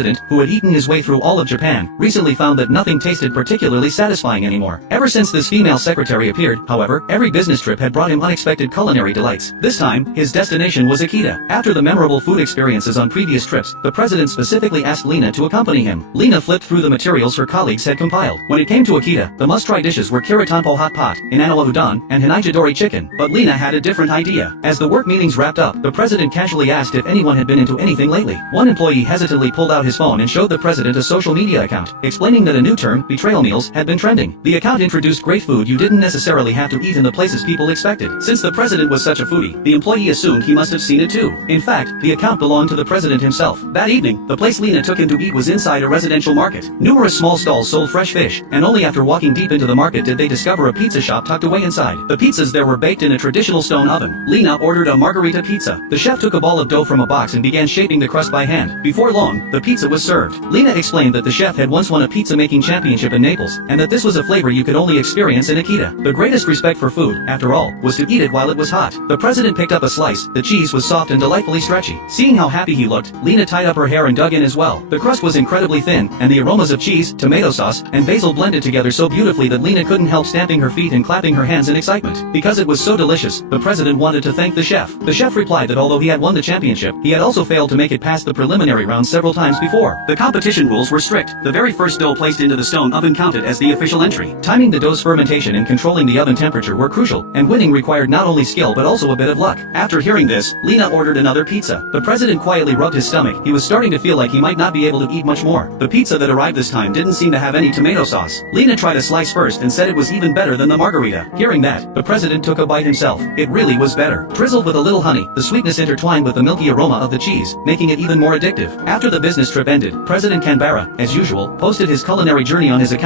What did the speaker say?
president, who had eaten his way through all of Japan, recently found that nothing tasted particularly satisfying anymore. Ever since this female secretary appeared, however, every business trip had brought him unexpected culinary delights. This time, his destination was Akita. After the memorable food experiences on previous trips, the president specifically asked Lena to accompany him. Lena flipped through the materials her colleagues had compiled. When it came to Akita, the must-try dishes were kiritanpo hot pot, inanawa udon, and hinajidori chicken. But Lena had a different idea. As the work meetings wrapped up, the president casually asked if anyone had been into anything lately. One employee hesitantly pulled out his phone and showed the president a social media account, explaining that a new term, betrayal meals, had been trending. The account introduced great food you didn't necessarily have to eat in the places people expected. Since the president was such a foodie, the employee assumed he must have seen it too. In fact, the account belonged to the president himself. That evening, the place Lena took him to eat was inside a residential market. Numerous small stalls sold fresh fish, and only after walking deep into the market did they discover a pizza shop tucked away inside. The pizzas there were baked in a traditional stone oven. Lena ordered a margarita pizza. The chef took a ball of dough from a box and began shaping the crust by hand. Before long, the pizza was served. Lena explained that the chef had once won a pizza-making championship in Naples, and that this was a flavor you could only experience in Akita. The greatest respect for food, after all, was to eat it while it was hot. The president picked up a slice. The cheese was soft and delightfully stretchy. Seeing how happy he looked, Lena tied up her hair and dug in as well. The crust was incredibly thin, and the aromas of cheese, tomato sauce, and basil blended together so beautifully that Lena couldn't help stamping her feet and clapping her hands in excitement. Because it was so delicious, the president wanted to thank the chef. The chef replied that although he had won the championship, he had also failed to make it past the preliminary round several times before. The competition rules were strict. The very first dough placed into the stone oven counted as the official entry. Timing the dough's fermentation and controlling the oven temperature were crucial, and winning required not only skill but also a bit of luck. After hearing this, Lena ordered another pizza. The president quietly rubbed his stomach. He was starting to feel like he might not be able to eat much more. The pizza that arrived this time didn't seem to have any tomato sauce. Lena tried a slice first and said it was even better than the margarita. Hearing that, the president took a bite himself. It really was better. Drizzled with a little honey, the sweetness intertwined with the milky aroma of the cheese, making it even more addictive. After the business trip ended, President Canberra, as usual, posted his culinary journey on his account.